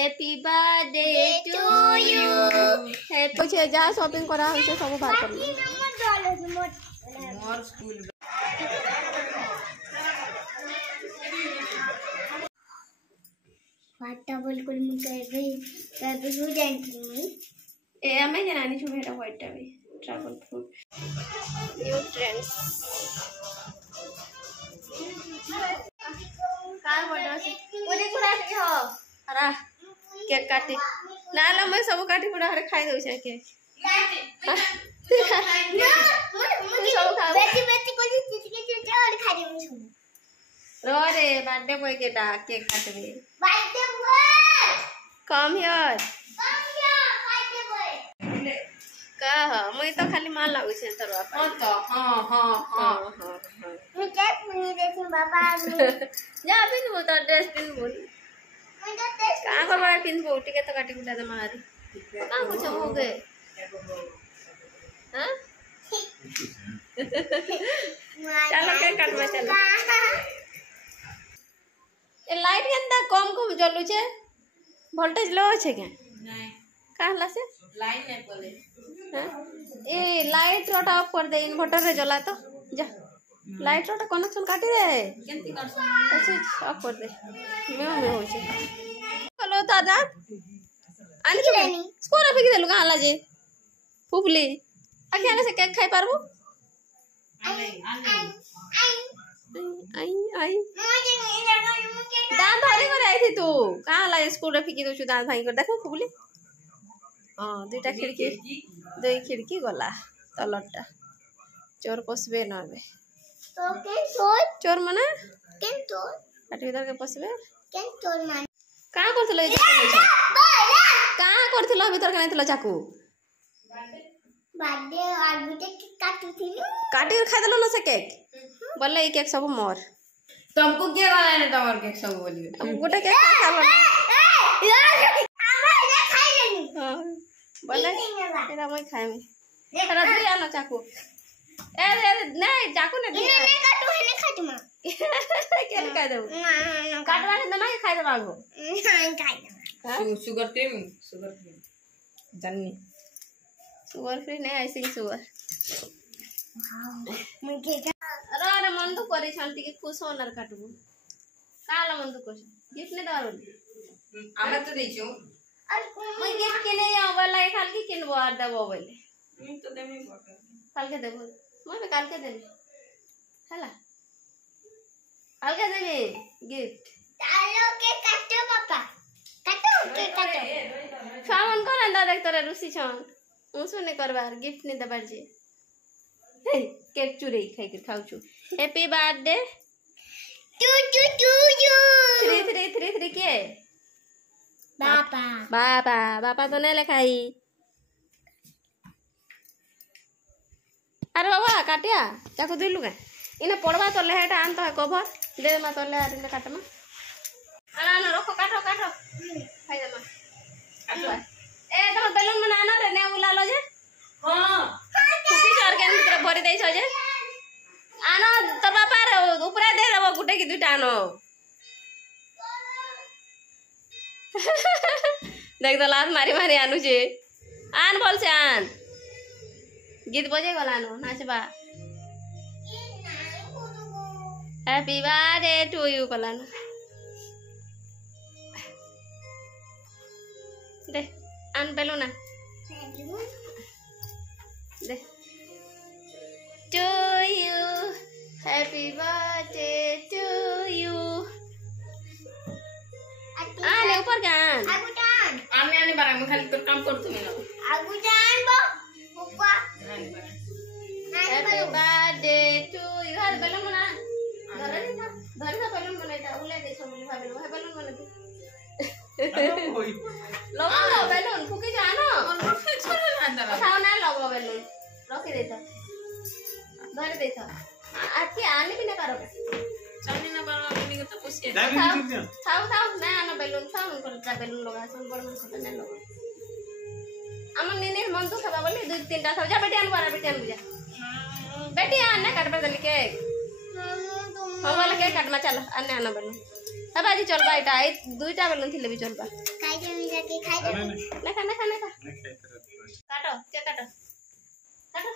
happy birthday to you happy जा shopping करा होइसे सब बाहर कर मोर स्कूल वाटा बिल्कुल मुझे भी हो जाएंगी ए हमें जनानी छु बेटा व्हाइट भी travel food new trends car बड़ा से ओने कुरा के हो अरे केक काटी नाला मैं सब काटी पड़ा हरे खाई दउ छै केक सब खा बेटी बेटी को चिटके और खा दे मुझे रो रे बर्थडे बॉय के डा केक काटबे birthday boy come here birthday boy का मैं तो खाली माल लागै छै तोरा हां तो हां मुझे पुनी देती बाबा जा पिन वो तो ड्रेस पिन बोल मुझे टेस्ट का करबा पिन को टिके तो काटी कुटा दे मारी का कुछ हो गए हां चलो के काटवा चलो ए लाइट केनता कम जलु छे वोल्टेज लो छे के नहीं का हला से लाइन नहीं बोले हां ए लाइट रोटा ऑफ कर दे इन्वर्टर रे जला तो जा लाइट रोटा कनेक्शन काटी दे केंती करसन स्विच ऑफ कर दे में हो छे हेलो दादा आनी के स्कोर फेंक देलु का हला जे फुफली आके आने से केक खाई पारबो आई आई दान भारी करे आई थी तू कहाँ ला स्कूल रे फिकी दउछु दान भाई कर देखो फुफली हां दुईटा खिड़की दुई खिड़की गला तलटा चोर पसबे नबे तो के चोर मने के चोर पाटी भीतर के पसबे के चोर मान कहाँ करथिलो कहाँ करथिलो भीतर के नथिलो चाकू बर्थडे और बेटे काटू थी काटी कर खाई देलो न से केक बोले ई केक सब मोर तुमको के वाला ने तमर के सब बोली अब गोटे केक खा लो हां बोले तेरा मैं खाएंगे तेरा दे आना चाकू ए नहीं चाकू ने दे नहीं काटू है नहीं खाटू मां केक खा दे काटवा के दमा के खाई दे बागो नहीं खाई शुगर क्रीम जन्नी शुगर फ्री नहीं आइसिंग शुगर मुझे अरे मन तो करे छांती के खुश होनर काटबो काला मन तो कोस गिफ्ट ने दारो आमे तो देछो मैं गिफ्ट के नहीं आ वाला एक खाल के किनबो आ देबो बोले मैं तो देबे पड़ता काल के देबो मैं काल के देबे हला काल के देबे गिफ्ट तालो के काटो पापा काटो के काटो फामन कोन अंदा देख तोरे रुसी छन उस ने करबार गिफ्ट ने दबार जे केक चुरे खाई के खाऊ छु हैप्पी बर्थडे टू यू 3 के पापा बापा तो नहीं लिखाई अरे बाबा काटिया चाकू दिलु का इने पड़वा तो लेटा आन तो कवर दे मा तो ले आरे काटमा आना ना रखो काटो खाई दे मा ए तो बेलून मना आना रे ने उला लो जे हां कुकी चार के भीतर भरी देई छ जे आनो तो बापा रे ऊपर दे देबो गुटे की दुटा आनो देख तो लात मारी आनु छे आन बोल से आन गीत बजे गलानो नाचबा हैप्पी बर्थडे टू यू गलानो दे आन बेलूना दे to you happy birthday to you आने ऊपर गान आगुटान आने बारे में खाली तो काम करतो मैं आगुटान बो ऊपर हैप्पी बर्थडे टू यू हर बेलून मना धरे था बेलून मनाइता उले दे छ मुली भाबे है बेलून मनाते लगो बेलून फुकी जानो खाओ ना लगो बेलून रखी देता धरे देता आके आने भी ना करो चांदी ना बारा अपनी को तो पूछे थाउ ना आनो बेलून थाउ करता बेलून लगा सन बड़ मन खत ना लगो अमन नेने मन तो खबा बोले 2-3 टा जा बेटी आन बारा बेटी आन बुझा बेटी आन ना काटबा दली के हम वाला के काटमा चलो आने आनो बेलून अब आज चलबा एटा ए दुईटा बेलन थिले भी चलबा खाई दे मिला के खाई दे लेखा लेखा लेखा काटो के काटो काटो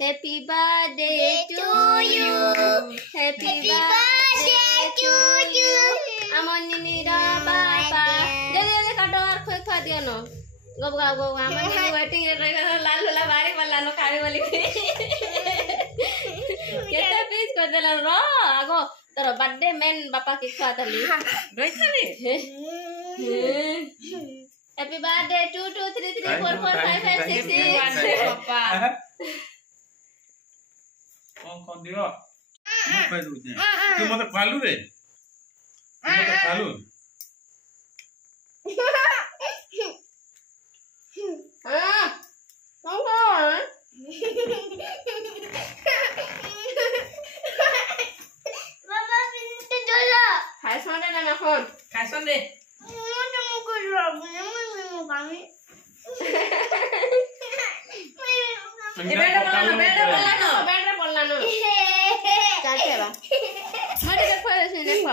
happy birthday to you happy birthday to you अमनिनी रा बाबा जल्दी काटो और खा दियो न गब गब गब अमनिनी वेटिंग रे लाल लाल बारे वाला न खावे वाली केते पीस कर देला रो आगो तोर बर्थडे मैन बापा के खा दली रोइछनी हैप्पी बर्थडे 2 2 3 3 4 4 5 5 6 6 पापा कौन दियो मैं पे दूं तू मते खालू रे मते खालू हां कौन बाबा पिंटे जोला खाई सोने ना ना फोन खासन दे मुझे मुझे मुझे मुझे बेटा बोला ना बेड रे बोलना नो चाचे बा मते देखो से देखो बा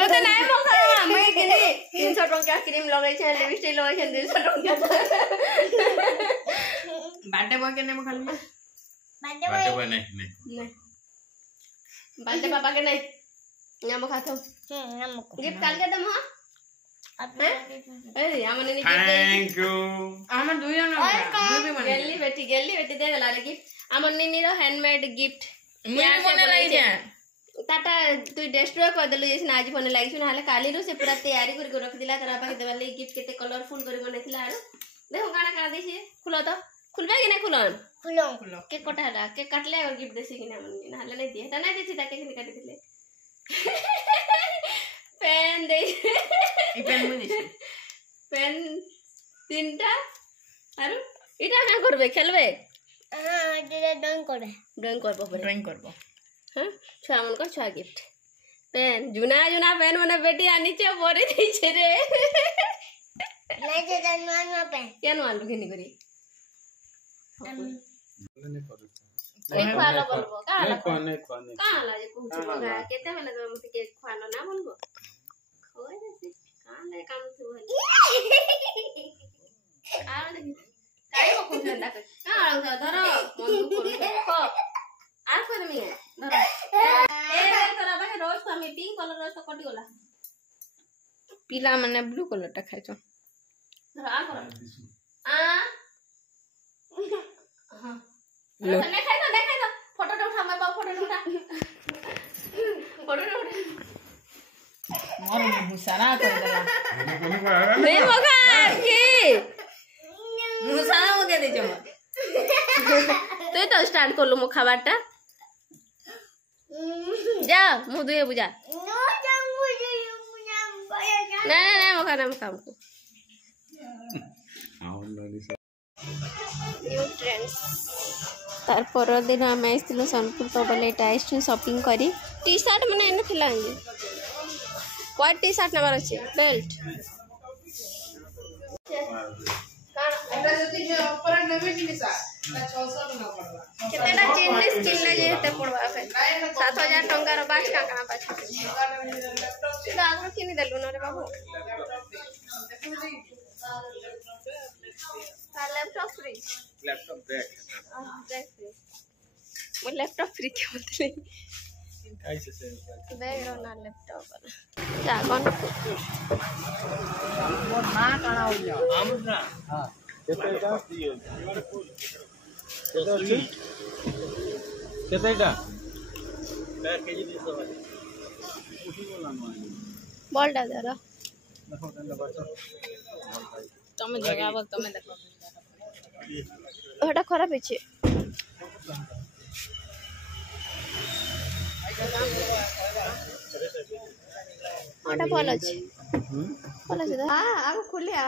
मते नाही मो खा मैं किनी 300 टंका क्रीम लगाई छै लिपस्टिक लगाई छै 200 टंका बर्थडे बॉय के नेम खाली बाटे बने नहीं नहीं बर्थडे पापा के नहीं नाम खातो गिफ्ट काल के दम हां ए हमने नहीं थैंक यू हमर दुई जन दुई भी बने गेली बेटी दे देला रे गिफ्ट हमर निनी रो हैंडमेड गिफ्ट मुई बने लाई जा ताटा तू डिस्ट्रॉय कर देलु जैसे आज बने लागी सुन हाले काली रो से पूरा तैयारी करके रख दिला तोरा पाके देवा ले गिफ्ट केते कलरफुल करे बनेथिला आरो देखो काना काना देसी खुलो तो खुलबे कि नहीं खुलन खुलो केक कटाला केक काटले और गिफ्ट देसी कि ना मन हाले नहीं दिए ता नहीं देसी ता केक काटी दिले पेन दे ई पेन मुई देसी पेन तीनटा आरो इटा ना करबे खेलबे हां जे ड्राइंग करबो ड्राइंग करबो हां छुआ मन को छुआ गिफ्ट पेन जुना जुना पेन मने बेटी आनी छे बोरी दै छे रे नहीं जे नुआ पेन केन आलू केनी करी नहीं खालो बोलबो काला नहीं काला जे कुछ बगा केते बेला तो मते केक खालो ना बोलबो खोय रे काले काम थु हली आ देखि काई को कुछ ना कर काला धरो मन को करू को आ कोन मी धरो ए तोरा बाहे रोज तो मी पिंक कलर रोज तो कटी गला पीला माने ब्लू कलर टा खाइ छ धरो आ करो आ हां देखाइ दो फोटो उठा मैं बाबू फोटो उठा मोर मुसारा कर देला नहीं मगा की मुसारा हो दे दे जमा तू तो स्टार्ट कर लो मो खाबाटा जा मु दुए बुझा नो जाऊं मुझे नहीं मो खाना काम को न्यू ट्रेंड्स तार पर दिन आम आसलु सोनपुर तो बोले आस शॉपिंग करी टी शर्ट मैंने एने थिला व्हाइट टी शर्ट नंबर अच्छे बेल्ट केतेटा चेंजेस किनले जे हेते पड़वा फे 7000 टंका रो बाच का काना बाच आगरो किनी देलु न रे बाबू लैपटॉप फ्री लैपटॉप बैग वो लैपटॉप फ्री क्या बोलते कैसे से बैग रो ना लैपटॉप वाला जा कौन मोर मां काना हो जा आमना हां केतेटा दियो केतेटा बैग केजी 200 वाली उठी बोला मान बॉल डाल जरा देखो तने बच्चा તમે જગાવો તમે देखो ওটা খারাপ হয়েছে ওটা ভালো আছে ভালো আছে হ্যাঁ আরো খুলিয়া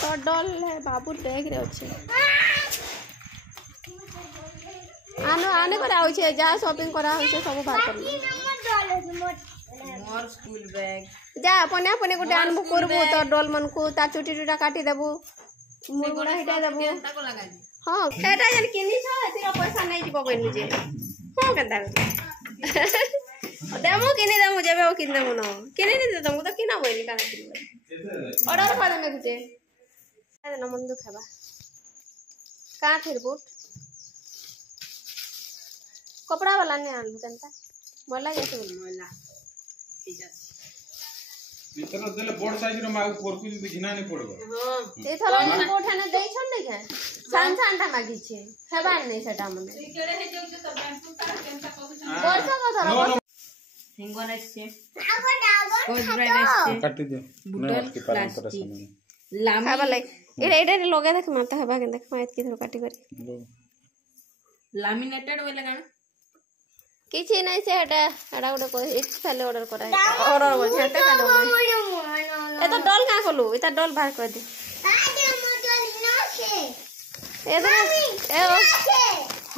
তো ডল है बाबू बैग रे ଅଛି आनो आने करा होय छै जा शॉपिंग करा होय छै सब बाहर कर मोर स्कूल बैग जा अपने अपने गोटे आनबू करबू तो डॉल मन को ता चुटी टुटा काटी देबू मुरगुड़ा हिटा देबू ताको लगा दी हां केटा जन किनी छ तेरा पैसा नहीं जीव बनी जे ହଁ କେନ୍ତା କରି ଦେମୁ କିନି ଦେମୁ ଯେବେ ଆଉ କିନି ଦେମୁ ନ କିନି ନି ଦେମୁ ତ କିନା ବୋଇଲି କାଣା କିନି ଅର୍ଡର କରି ଦେମେ ଗୁଟେ ଦେନ ମନ ଦୁଃଖ ହେବା କାଁ ଥିର ବୁଟ कपड़ा वाला नहीं आलू केनता मोला जैसे बोल मोला ठीक है इतना देले बड़ साइज रो मागु कोरकु जदी घिना नहीं पड़बो हां ए थला रिपोर्ट हने देई छन नहीं के सान सान टा मागी छे हेबान नहीं सेटा मने केड़े हे जो तो बैंक तार केनता कहू वर्षा को धर हिंगो नै छे आगो डागो कोज ब्राइड छे काटी दे बुटल प्लास्टिक लामी आबा लाइक एडे लगे देख माता हेबा के देख माइत की थरो काटी करी लामिनेटेड वेले गाना किछि नै से एटा गोटे को एक साले ऑर्डर करा है ऑर्डर बोल छते काडो ए तो डॉल का खोलू इता डॉल बाहर कर दे आगे मोटल न छे ए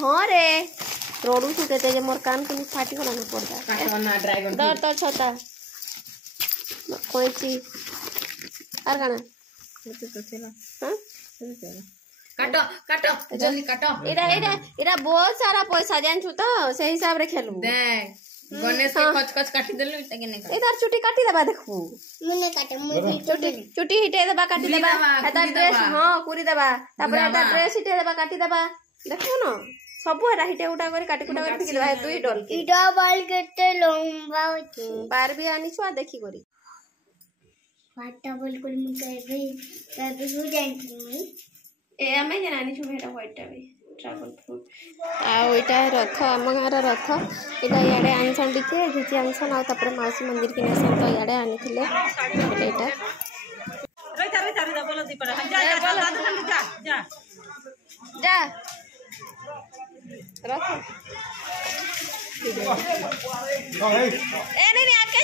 हां रे रोडू सुते जे मोर कान के फाटी गला न पड़ता काटना ड्रैगन दर तो छता कोई चीज आर गाना तो चला हां काटो काटो जल्दी काटो एरा बहुत सारा पैसा जानछु तो से हिसाब रे खेलू देख गणेश के खच खच काटी देलु तके नै इधर चुटी काटी देबा देखू मुने काटे मुने चुटी हिटे देबा काटी देबा एता ड्रेस हां पूरी देबा तापर एता ड्रेस हिटे देबा काटी देबा देखू न सब एरा हिटे उठा कर काटी कुटा कर फिक देबा दुई डॉल के इडा बाल केते लंबा होची बार भी आनी छुआ देखी करी वाटा बोल कोल मुके बे हो जाई ए आमे जनानी छु हेटा व्हाइट टाबे ट्रैवल फूड आ ओइटा रथ आम गार रथ एटा याडे आनसन दिखे घिची आनसन आ तापर माउसी मंदिर के नसन तो याडे आनिथिले एटा रे बोलो दीपरा जा जा जा रथ ए नहीं आके